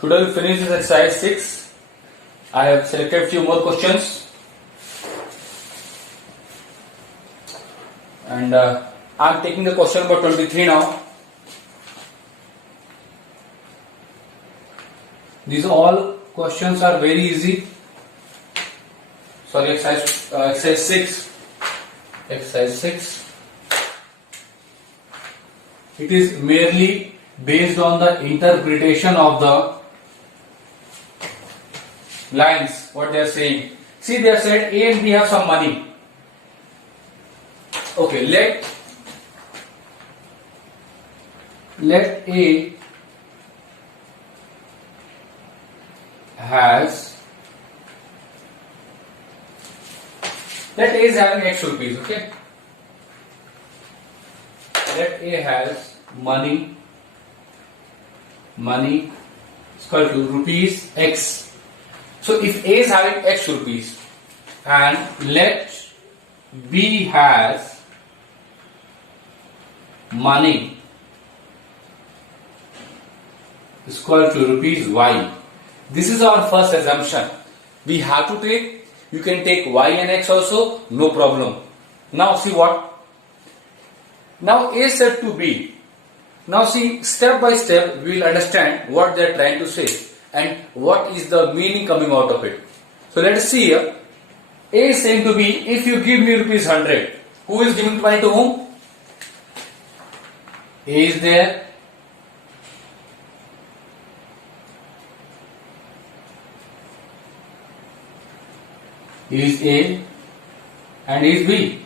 Today we finish this exercise 6. I have selected few more questions. And I am taking the question number 23 now. These all questions are very easy. Sorry, exercise 6. Exercise 6. It is merely based on the interpretation of the lines, what they are saying. See, they have said A and B have some money. Okay, let A is having X rupees, okay? Let A has money is equal to rupees X. So if A is having X rupees and let B has money is equal to rupees Y. This is our first assumption. We have to take, you can take Y and X also, no problem. Now see what? Now A said to B. Now see, step by step we will understand what they are trying to say and what is the meaning coming out of it. So let us see here. A is saying to B, if you give me rupees 100, who is giving money to whom? A is there. Is A and is B.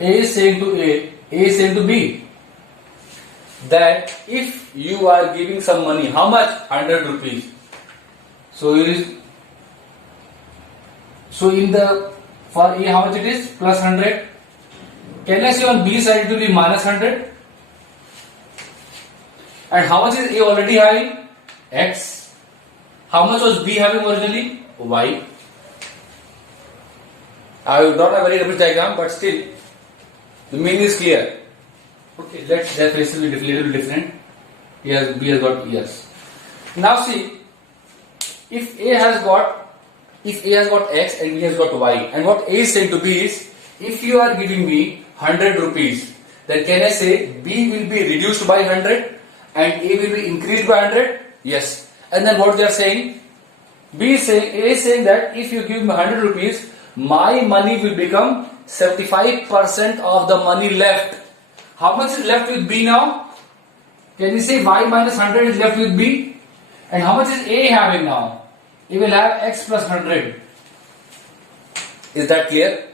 A is saying to A is saying to B that if you are giving some money, how much? 100 rupees. So in the, for A how much it is? Plus 100. Can I say on B side it will be minus 100? And how much is A already having? X. How much was B having originally? Y. I will not have a very rubbish diagram, but still the meaning is clear. Okay, let their faces be little different. Here B has got ears. Now see, if A has got X and B has got Y, and what A is saying to B is, if you are giving me 100 rupees, then can I say B will be reduced by 100 and A will be increased by 100? Yes. And then what they are saying? A is saying that if you give me 100 rupees, my money will become 75% of the money left. How much is left with B now? Can you say Y minus 100 is left with B? And how much is A having now? A will have X plus 100. Is that clear?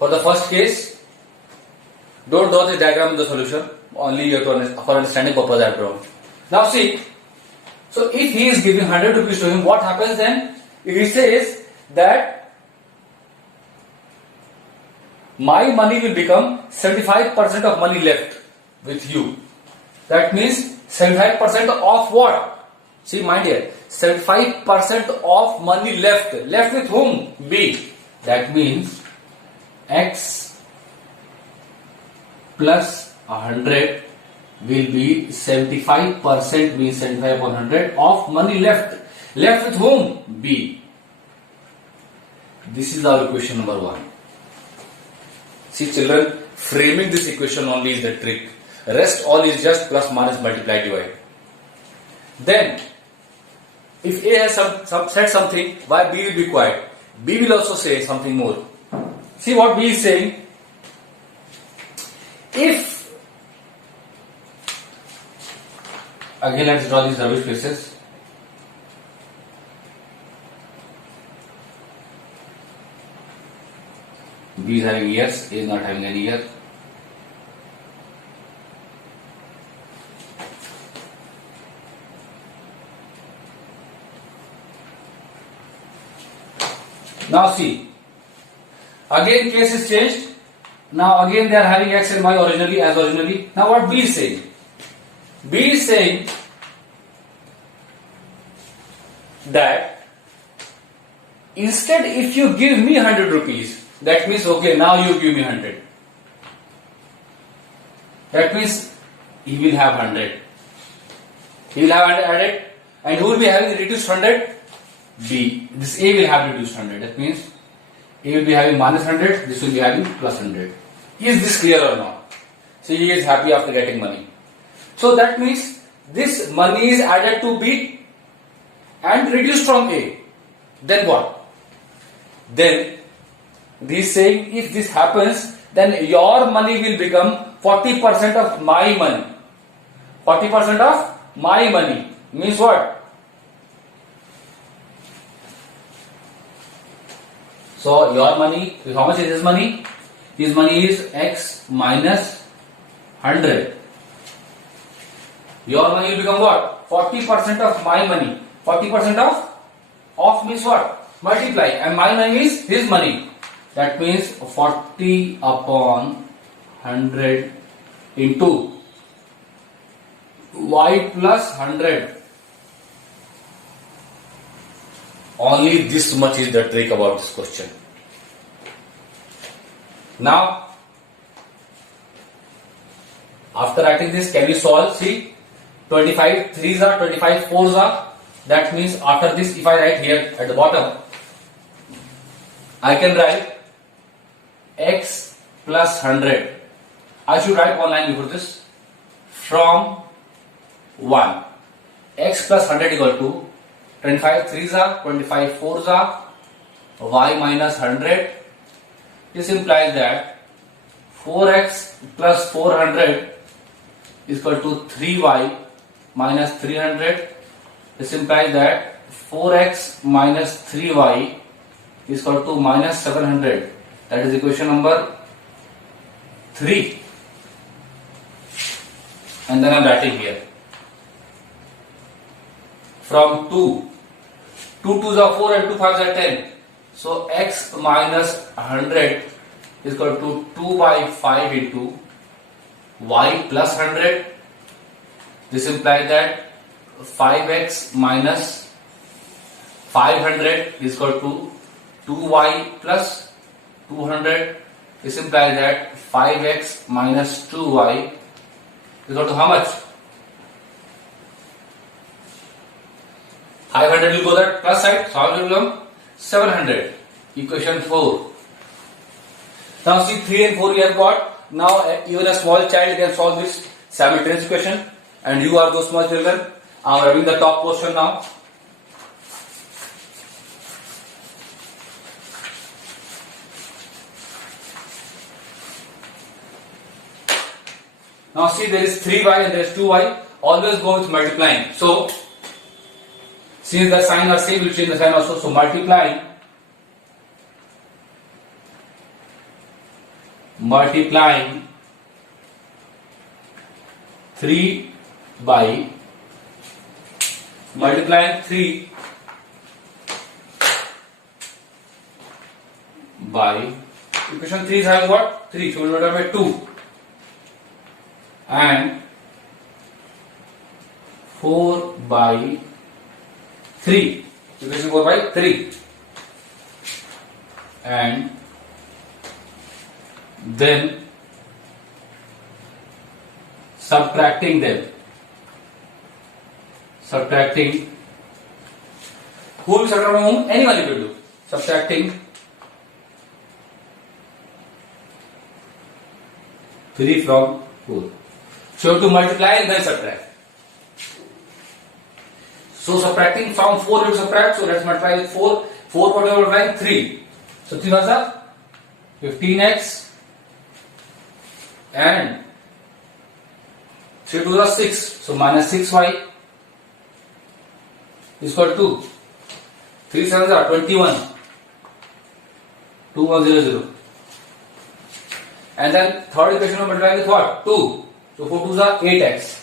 For the first case, don't draw this diagram in the solution. Only you have to for understanding purpose I have drawn. Now see, so if he is giving 100 rupees to him, what happens then? If he says that my money will become 75% of money left with you. That means 75% of what? See, mind here, 75% of money left. Left with whom? B. That means X plus 100 will be 75%, means 75 upon 100 of money left. Left with whom? B. This is our equation number 1. See children, framing this equation only is the trick. Rest all is just plus minus multiply divide. Then, if A has said something, why B will be quiet? B will also say something more. See what B is saying. If, again let's draw these rubbish faces. B is having ears, A is not having any ear. Now see, again case is changed. Now again they are having X and Y originally. Now what B is saying? B is saying that instead if you give me 100 rupees, that means okay, now you give me 100. That means he will have 100. He will have 100 added, and who will be having reduced 100? B. This A will have reduced 100. That means A will be having minus 100, this will be having plus 100. Is this clear or not? So he is happy after getting money. So that means this money is added to B and reduced from A. Then what? Then this is saying if this happens, then your money will become 40% of my money. 40% of my money means what? So your money, how much is his money? His money is X minus 100. Your money will become what? 40% of my money. 40% of means what? Multiply. And my money is his money. That means 40 upon 100 into Y plus 100. Only this much is the trick about this question. Now, after writing this, can you solve? See, 25 3s are, 25 4s are. That means after this, if I write here at the bottom, I can write X plus 100. I should write one line before this. From 1. X plus 100 equal to 25 3s are, 25 4s are, Y minus 100. This implies that 4x plus 400 is equal to 3y minus 300. This implies that 4x minus 3y is equal to minus 700. That is equation number 3. And then I am writing here. From 2. 2 2s are 4 and 2 5s are 10. So x minus 100 is equal to 2 by 5 into y plus 100. This implies that 5x minus 500 is equal to 2y plus 200. This implies that 5x minus 2y is equal to how much? 500 will go that plus side, so how will become 700. Equation 4. Now see 3 and 4 we have got. Now even a small child can solve this simultaneous equation, and you are those small children. I am having the top portion now. Now see there is 3y and there is 2y. Always go with multiplying. So since the sign are same, we will change the sign also. So multiplying 3 by multiplying 3 by equation 3 is having what? 3. So we will multiply by 2 and 4 by 3. Equation 4 by 3 and then subtracting them. Subtracting. Who will subtract from whom? Anyone you will do. Subtracting 3 from 4. So you have to multiply and then subtract. So subtracting from 4 you will subtract. So let's multiply with 4. 4 what we are multiplying? 3. So 3 was a 15x and 3 to the 6. So minus 6y is equal to 3 7s are 21. 2100. And then third equation we multiply with what? 2. So 4 2s are 8x.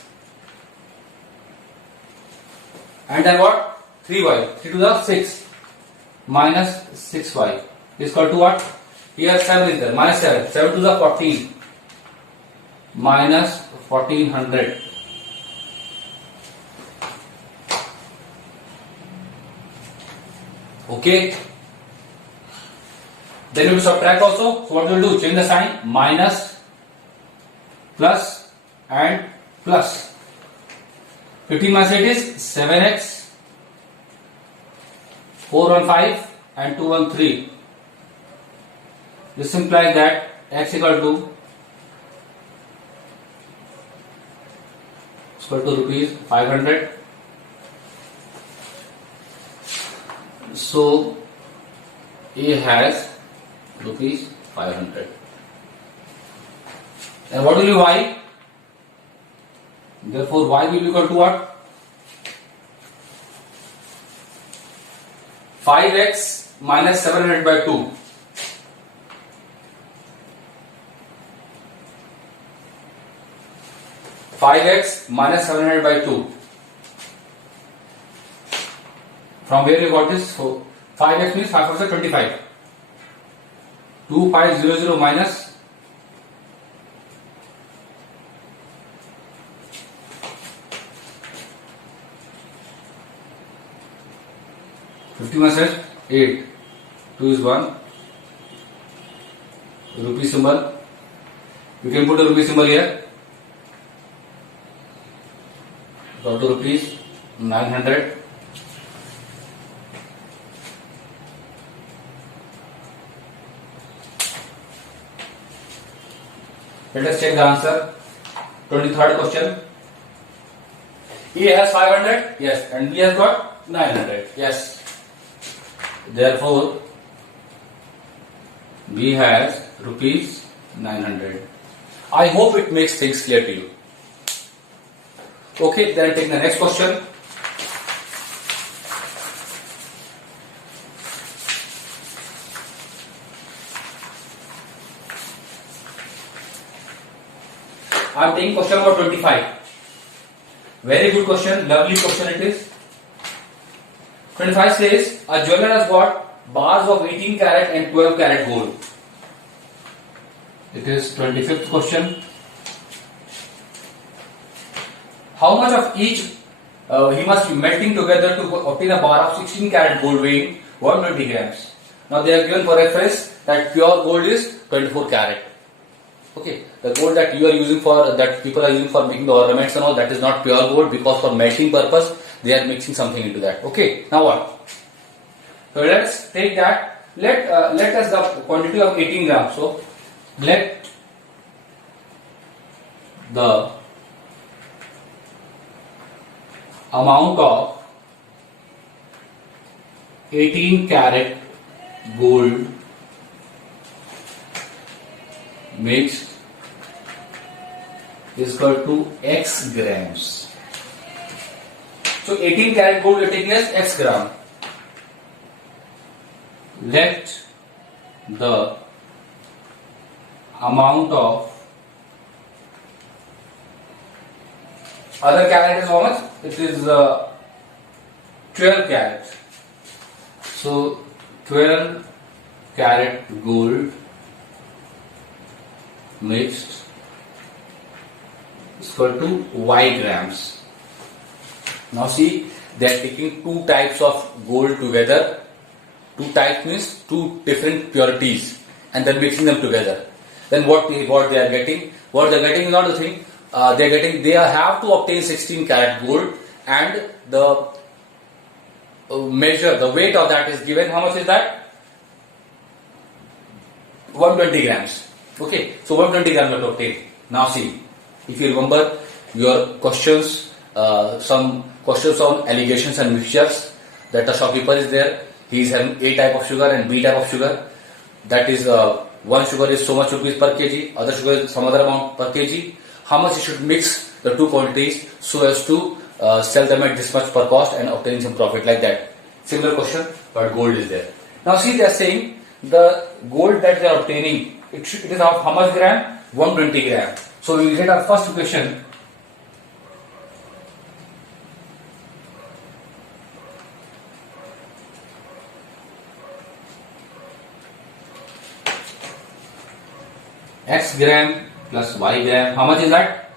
And then what? 3y. 3 to the 6 minus 6y is equal to what? Here 7 is there. Minus 7. 7 to the 14 minus 1400. Okay. Then you will subtract also. So what we will do? Change the sign. Minus, plus and plus 15 minus 8 is 7x, 415 and 213. This implies that x equal to rupees 500. So A has rupees 500. And what will be y? Therefore y will be equal to what? 5x minus 700 by 2. Five x minus 700 by 2. From where you got this? So 5x means 5 4 25. 2500 minus 50 minus 8. 2 is 1. Rupee symbol. You can put a rupee symbol here. Go to rupees 900. Let us check the answer. 23rd question. A has 500, yes, and B has got 900, yes. Therefore, B has rupees 900. I hope it makes things clear to you. Okay, then take the next question. I am taking question number 25. Very good question, lovely question it is. 25 says, a jeweler has got bars of 18 carat and 12 carat gold. It is 25th question. How much of each he must be melting together to obtain a bar of 16 carat gold weighing 120 grams. Now they are given for reference that pure gold is 24 carat. Okay, the gold that you are using for, that people are using for making the ornaments and all, that is not pure gold, because for melting purpose they are mixing something into that. Okay, now what? So let's take that. Let us the quantity of 18 grams. So let the amount of 18 carat gold mixed is equal to x grams. So 18 carat gold we are taking as x gram. Let the amount of other carat is how much? It is 12 carat. So 12 carat gold mixed is equal to y grams. Now see, they are taking two types of gold together. Two types means two different purities, and then mixing them together. Then what they are getting? What they are getting is not the thing. They have to obtain 16 carat gold, and the measure, the weight of that is given. How much is that? 120 grams. Okay, so 120 grams you have to obtain. Now see, if you remember your questions, some questions on allegations and mixtures, that the shopkeeper is there, he is having A type of sugar and B type of sugar. That is, one sugar is so much rupees per kg, other sugar is some other amount per kg. How much you should mix the two quantities so as to sell them at this much per cost and obtain some profit, like that. Similar question, but gold is there. Now see, they are saying the gold that they are obtaining, it is of how much gram? 120 gram. So we will get our first question. X gram plus y gram, how much is that?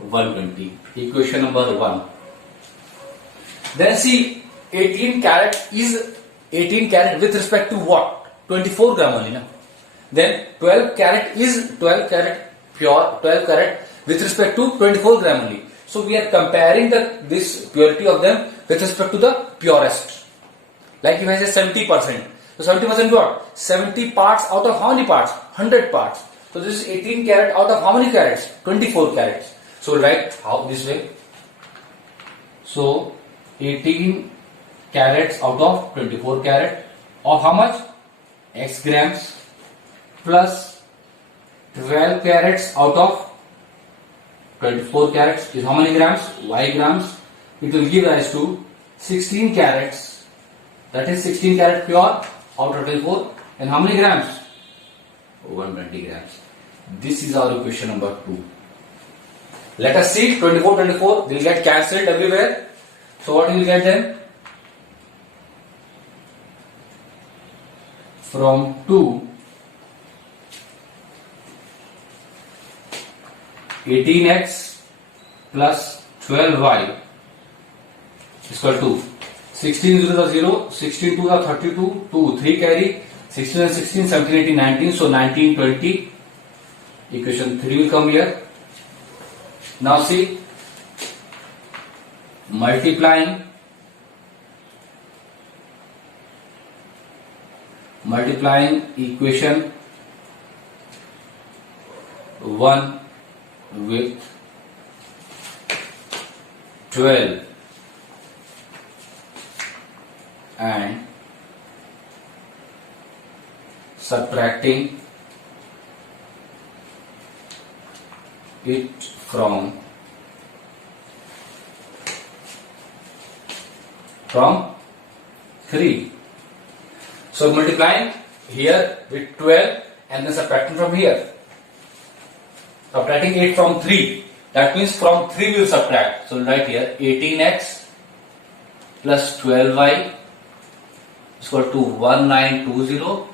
120. Equation number 1. Then see, 18 carat is 18 carat with respect to what? 24 gram only, no? Then 12 carat is 12 carat pure, 12 carat with respect to 24 gram only. So we are comparing this purity of them with respect to the purest. Like if I say 70%, so 70% what? 70 parts out of how many parts? 100 parts. So this is 18 carat out of how many carats? 24 carats. So write how this way. So 18 carats out of 24 carat of how much? X grams plus 12 carats out of 24 carats is how many grams? Y grams. It will give rise to 16 carats. That is 16 carat pure out of 24. And how many grams? 120 grams. This is our equation number 2. Let us see 24, 24 will get cancelled everywhere. So what will you get then? From 2, 18x plus 12y is equal to 16 0 0, 16 2 are 32, 2 3 carry, 16 and 16, 17, 18, 19, so 19, 20. Equation 3 will come here. Now see, multiplying equation 1 with 12 and subtracting it from 3. So multiplying here with 12 and then subtracting from here. Subtracting 8 from 3. That means from 3 we will subtract. So write here 18x plus 12y is equal to 1920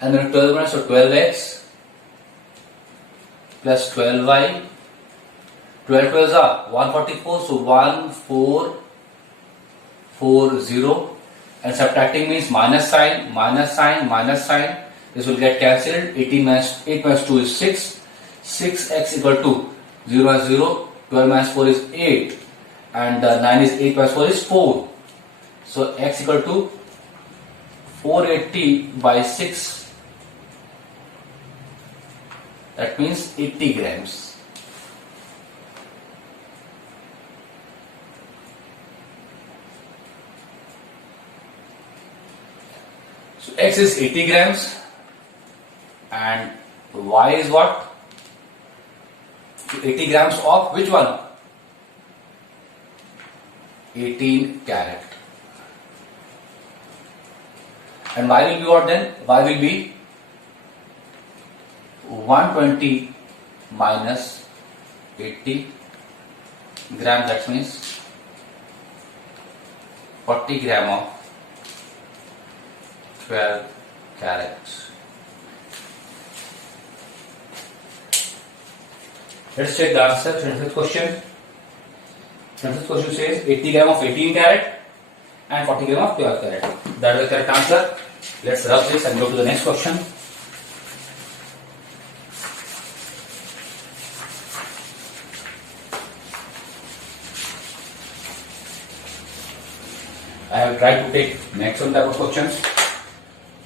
and then 12 minus so 12x plus 12y. 12 12s are 144, so 1440 and subtracting means minus sign. This will get cancelled. 8 minus 2 is 6. 6x equal to 0 minus 0. 12 minus 4 is 8 and 9 is 8 minus 4 is 4. So x equal to 480 by 6. That means 80 grams. So x is 80 grams and y is what? 80 grams of which one? 18 carat. And y will be what then? Y will be 120 minus 80 gram. That means 40 gram of 12 carats. Let's check the answer. 25th question. 25th question says 80 gram of 18 carat and 40 gram of 12 carat. That is the correct answer. Let's rub this and go to the next question. I have tried to take maximum type of questions.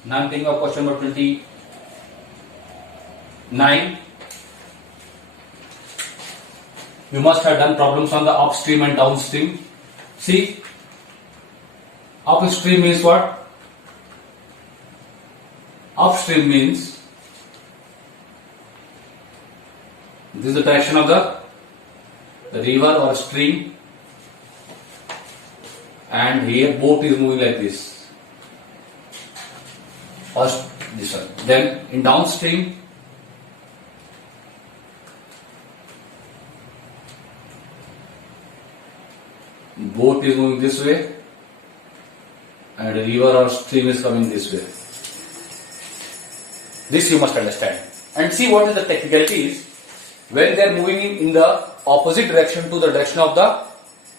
Now I am taking up question number 29. You must have done problems on the upstream and downstream. See, upstream means what? Upstream means this is the direction of the river or stream, and here boat is moving like this. First this one. Then in downstream, boat is moving this way and a river or stream is coming this way. This you must understand. And see what is the technicalities. When they are moving in the opposite direction to the direction of the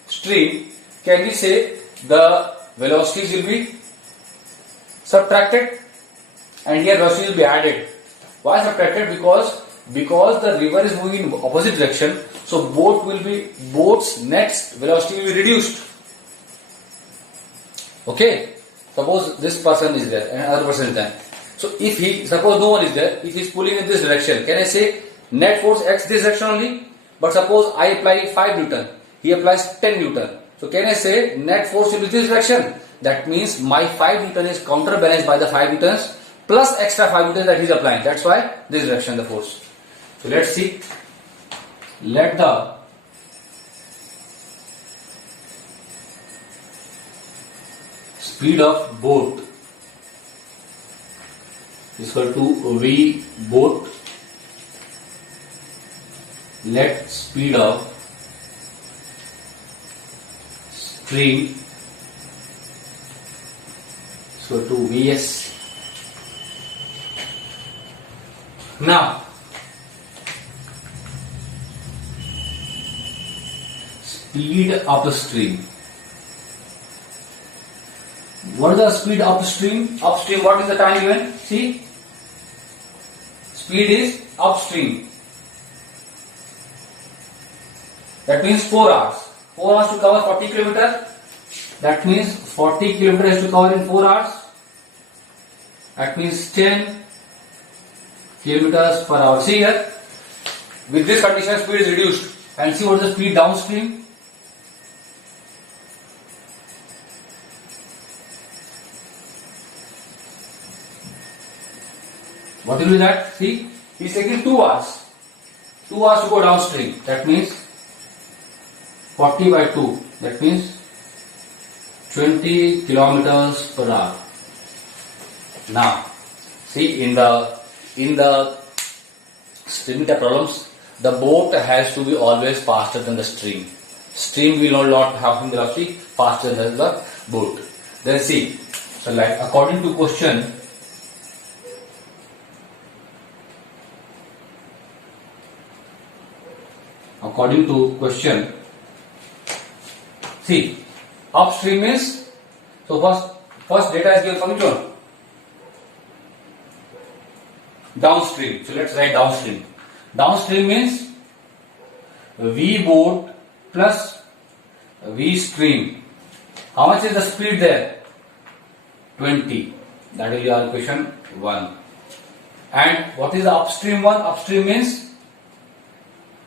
stream, can we say the velocities will be subtracted and here velocity will be added. Why subtracted? Because because the river is moving in opposite direction, so boat's next velocity will be reduced. Okay, suppose this person is there and another person is there. So suppose no one is there, if he is pulling in this direction, can I say net force acts this direction only? But suppose I apply 5 Newton, he applies 10 Newton. So can I say net force will be this direction? That means my 5 Newton is counterbalanced by the 5 Newtons plus extra 5 Newtons that he is applying. That's why this direction the force. So let's see. Let the speed of boat is equal to V boat. Let speed of stream is equal to Vs. Now, speed upstream. What is the speed upstream? Upstream, what is the time given? See, speed is upstream. That means 4 hours. 4 hours to cover 40 kilometers. That means 40 kilometers has to cover in 4 hours. That means 10 kilometers per hour. See here, with this condition, speed is reduced. And see what is the speed downstream? What will be that? See, he is taking 2 hours. 2 hours to go downstream. That means 40 by 2. That means 20 kilometers per hour. Now, see in the stream type problems, the boat has to be always faster than the stream. Stream will not have velocity faster than the boat. Then see, so like according to question, see, upstream means, so first data is given from which one? Downstream. So let's write downstream. Downstream means V boat plus V stream. How much is the speed there? 20. That will be our equation 1. And what is the upstream one? Upstream means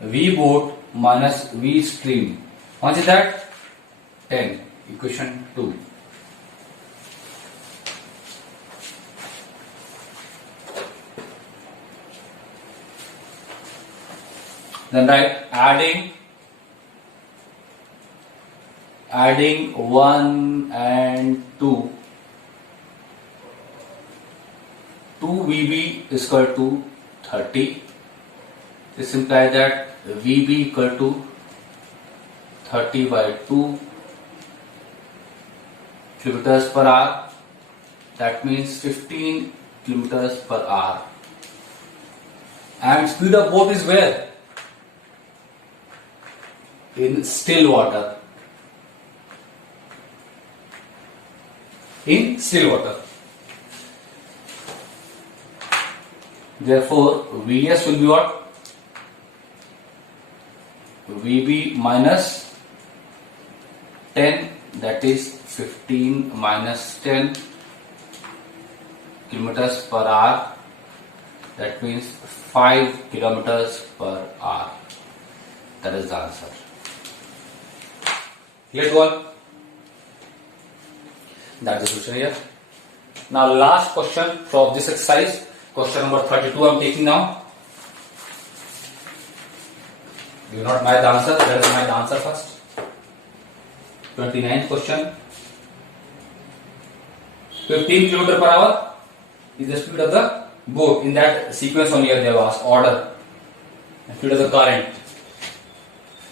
V boat minus V stream. How much is that? 10. Equation 2. Then write adding 1 and 2. 2 VB is equal to 30. This implies that VB equal to 30 by 2 kilometers per hour. That means 15 kilometers per hour. And speed of boat is where? In still water. In still water. Therefore, Vs will be what? Vb minus 10, that is 15 minus 10 kilometers per hour. That means 5 kilometers per hour. That is the answer. Clear to all? That is the solution here. Now last question from this exercise, question number 32 I am taking now. You will not write the answer, let us write the answer first. 29th question. 15 km per hour is the speed of the boat. In that sequence only they have asked order. The speed of the current.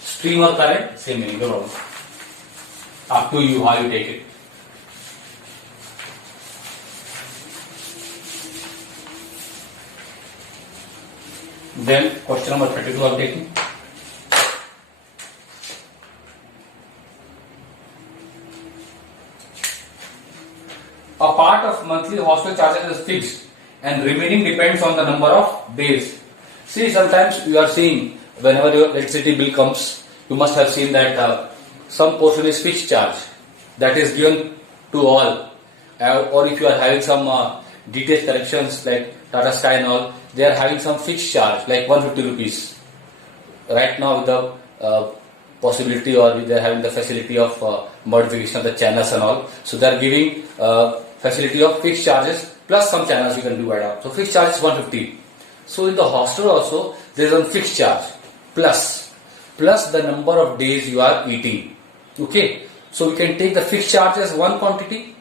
Stream or current, same meaning, no problem. Up to you how you take it. Then question number 32 I am taking. A part of monthly hostel charges is fixed and remaining depends on the number of days. See, sometimes you are seeing whenever your electricity bill comes, you must have seen that some portion is fixed charge that is given to all. Or if you are having some DTH connections like Tata Sky and all, they are having some fixed charge like 150 rupees. Right now with the possibility or they are having the facility of modification of the channels and all. So they are giving facility of fixed charges plus some channels you can do add up. So fixed charge is 150. So in the hostel also there is a fixed charge plus the number of days you are eating. Okay. So we can take the fixed charge as one quantity.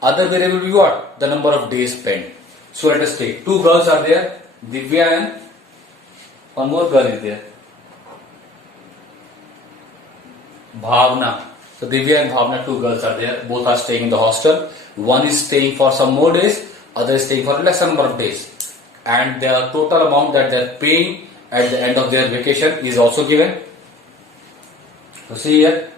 Other variable will be what? The number of days spent. So let us take. Two girls are there. Divya and one more girl is there. Bhavna. So Divya and Bhavna, two girls are there. Both are staying in the hostel. One is staying for some more days. Other is staying for less number of days. And the total amount that they are paying at the end of their vacation is also given. So see here.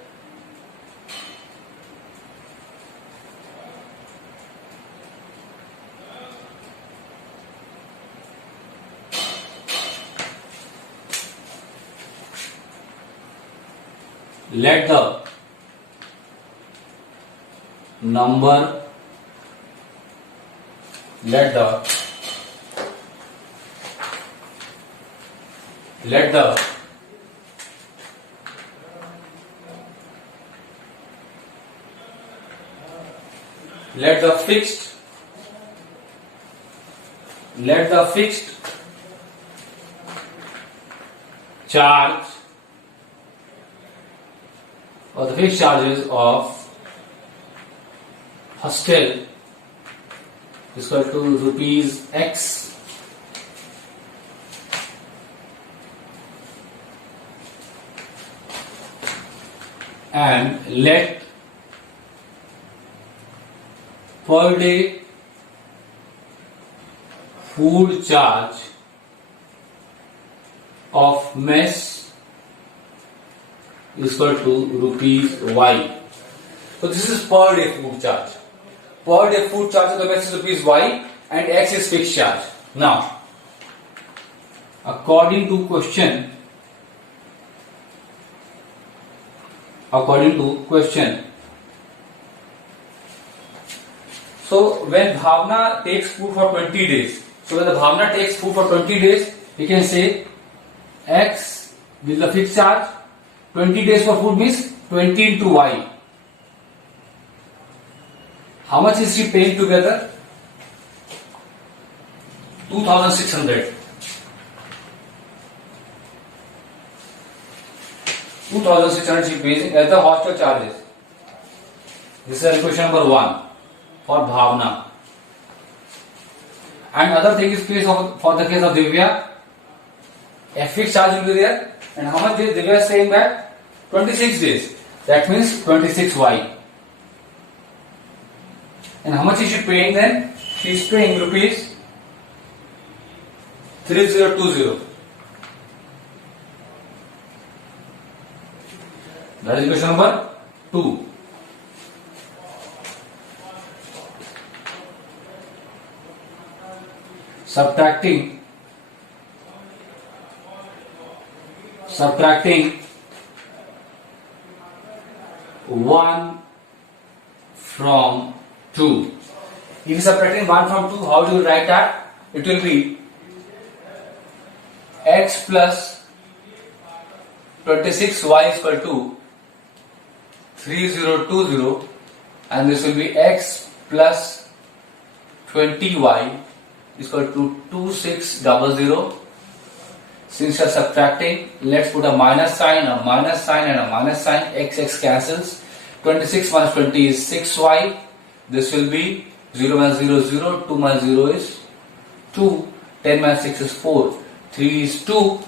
Let the number, let the fixed charge or the fixed charges of hostel is equal to rupees X and let per day food charge of mess is equal to rupees Y. So this is per day food charge. Per day food charge of the mess is rupees Y and X is fixed charge. Now, according to question, so when Bhavna takes food for 20 days, so when the Bhavna takes food for 20 days, we can say X with the fixed charge, 20 days for food means 20 into Y. How much is she paying together? 2,600. 2,600 she pays as the hostel charges. This is question number 1 for Bhavna. And other thing is case of, for the case of Divya, a fixed charge will be there. And how much is Divya saying back? 26 days. That means 26Y. And how much is she paying then? She is paying rupees 3020. That is question number 2. Subtracting 1 from 2. If you subtracting 1 from 2, how do you write that? It will be X plus 26Y is equal to 3020 and this will be X plus 20Y is equal to 2600. Since you are subtracting, let's put a minus sign, and a minus sign, x cancels. 26 minus 20 is 6y. This will be 0 minus 0 is 0, 2 minus 0 is 2, 10 minus 6 is 4, 3 is 2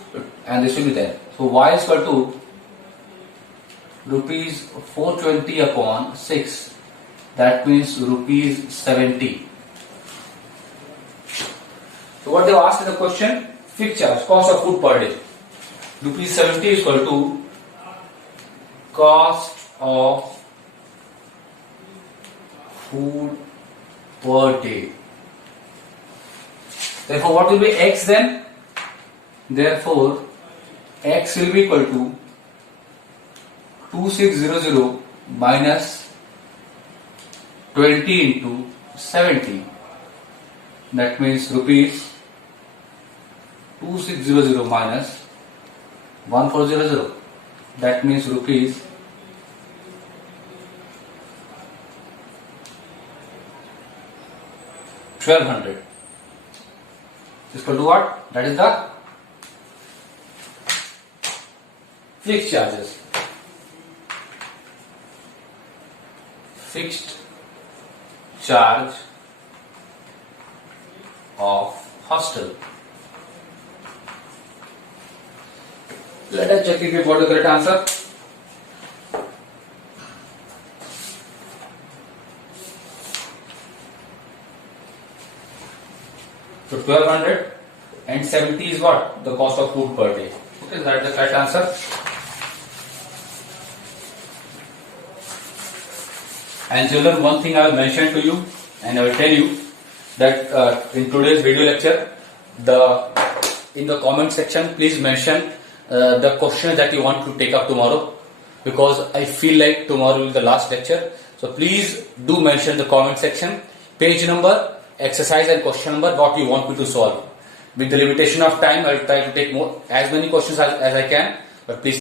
and this will be there. So y is equal to rupees 420 upon 6. That means rupees 70. So what they asked in the question? Fixed charge, cost of food per day. Rupees 70 is equal to cost of food per day. Therefore, what will be X then? Therefore, x will be equal to 2600 minus 20 into 70. That means rupees 2600 minus 1400. That means rupees 1200 is equal to what? That is the fixed charges. Fixed charge of hostel. Let us check if we got the correct answer. So 1200 and 70 is what? The cost of food per day. Okay, that is the correct answer. And children, one thing I will mention to you and I will tell you that in today's video lecture, in the comment section, please mention the questions that you want to take up tomorrow, because I feel like tomorrow will be the last lecture. So please do mention the comment section, page number, exercise and question number, what you want me to solve. With the limitation of time, I will try to take as many questions as I can, but please